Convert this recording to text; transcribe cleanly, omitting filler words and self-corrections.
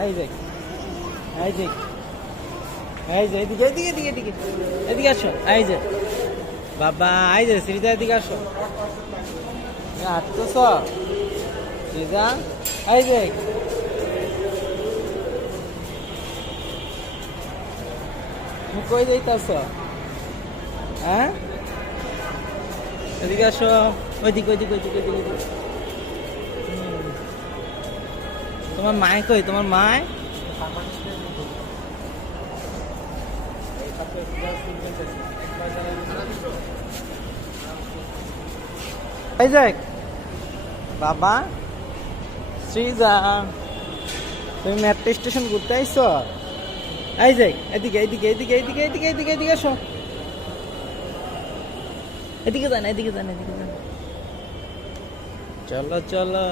এই যে এই যে এই যে এদিকে এদিকে এদিকে এদিকে এদিকে আসো। এই যে বাবা, এই যে শ্রীজা এদিকে আসো। হাঁটতেছ শ্রীজা? এই যে তুমি কই যাইতাছ? হ্যাঁ, এদিকে আসো। ওইদিকে ওইদিকে ওইদিকে ওইদিকে ওইদিকে। তোমার মায় কই? তোমার মায়? এই যে বাবা, শ্রীজা তুমি মেট্রো স্টেশন ঘুরতে আইছো? এই যে এদিকে এদিকে এদিকে এদিকে এদিকে এদিকে এদিকে আসো। এদিকে যান, এদিকে যান, এদিকে যান। চলো চলো।